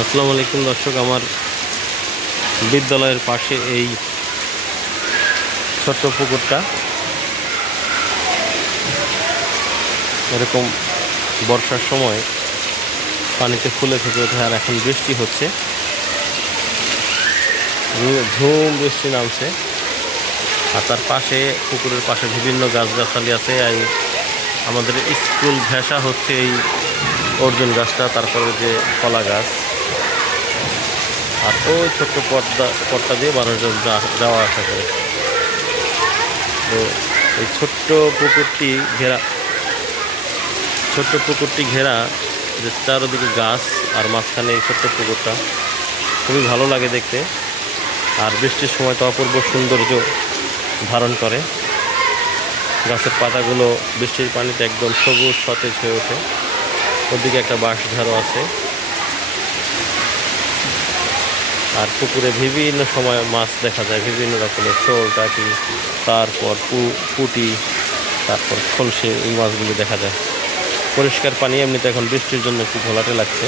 আসসালামু আলাইকুম দর্শক, আমার বিদ্যালয়ের পাশে এই ছোট্ট পুকুরটা এরকম বর্ষার সময় পানিতে ফুলে ফেপে ওঠে। আর এখন বৃষ্টি হচ্ছে, ঝুম বৃষ্টি নামছে। আর তার পাশে, পুকুরের পাশে বিভিন্ন গাছগাছালি আছে। এই আমাদের স্কুল ভেসা হচ্ছে এই অর্জুন গাছটা, তারপরে যে কলা গাছ, আর ওই ছোট্ট পথটা দিয়ে মানুষজন যাওয়া আসা করে। তো এই ছোট্ট পুকুরটি ঘেরা যে চারদিকে গাছ, আর মাঝখানে এই ছোট্ট পুকুরটা খুবই ভালো লাগে দেখতে। আর বৃষ্টির সময় তো অপূর্ব সৌন্দর্য ধারণ করে। গাছের পাতাগুলো বৃষ্টির পানিতে একদম সবুজ সতেজ হয়ে ওঠে। ওদিকে একটা বাঁশঝাড়ও আছে। আর পুকুরে বিভিন্ন সময় মাছ দেখা যায়, বিভিন্ন রকমের শোল, টাকি, তারপর পুঁটি, তারপর খলসে, এই মাছগুলি দেখা যায়। পরিষ্কার পানি, এমনিতে এখন বৃষ্টির জন্য একটু ঘোলাটে লাগছে।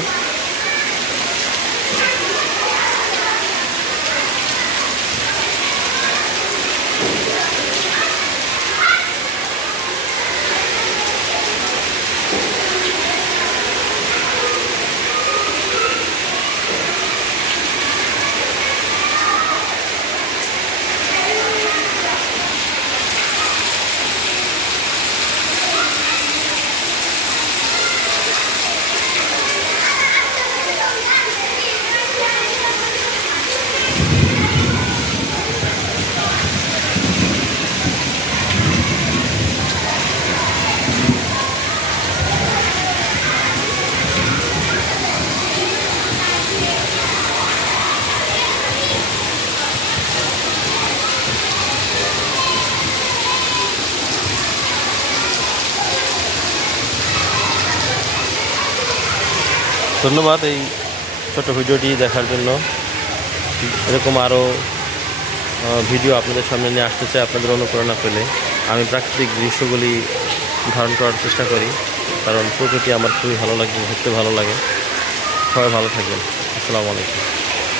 ধন্যবাদ এই ছোট ভিডিওটি দেখার জন্য। এরকম আরও ভিডিও আপনাদের সামনে নিয়ে আসতে চাই। আপনাদের অনুপ্রেরণা পেলে আমি প্রাকৃতিক দৃশ্যগুলি ধারণ করার চেষ্টা করি, কারণ প্রকৃতি আমার খুবই ভালো লাগে, ঘুরতে ভালো লাগে। সবাই ভালো থাকবেন। আসসালামু আলাইকুম।